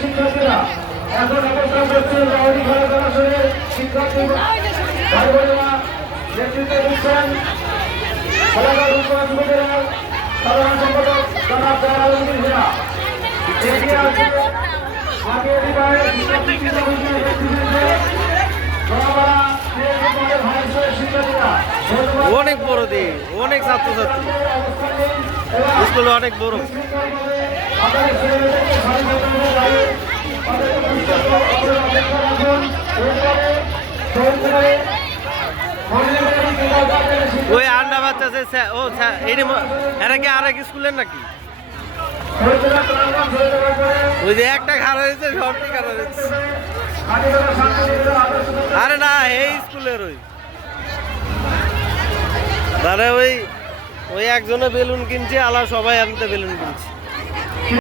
শিক্ষার্থীরা এখন অবস্থান করছে লাউডি খেলা জলাশয়ের শিক্ষার্থী ভাই বোনেরা নেতৃত্ব দিচ্ছেন খেলাঘর উপজেলার সাধারণ সম্পাদক জনাব জালাল আলমগীর ভূঁইয়া। এগিয়ে আছে আগে বিভাগের অনেক বড় দিন, অনেক ছাত্রছাত্রী, স্কুল অনেক বড়। ওই আন্ডা বাচ্চা ও এরা কি আর এক স্কুলের নাকি? ওই যে একটা খারাপ হয়েছে, সবটি খারাপ হয়েছে। আরে না, এই স্কুলের ওই তাহলে ওই একজনে বেলুন কিনছে, আলা সবাই আনতে বেলুন কিনছে।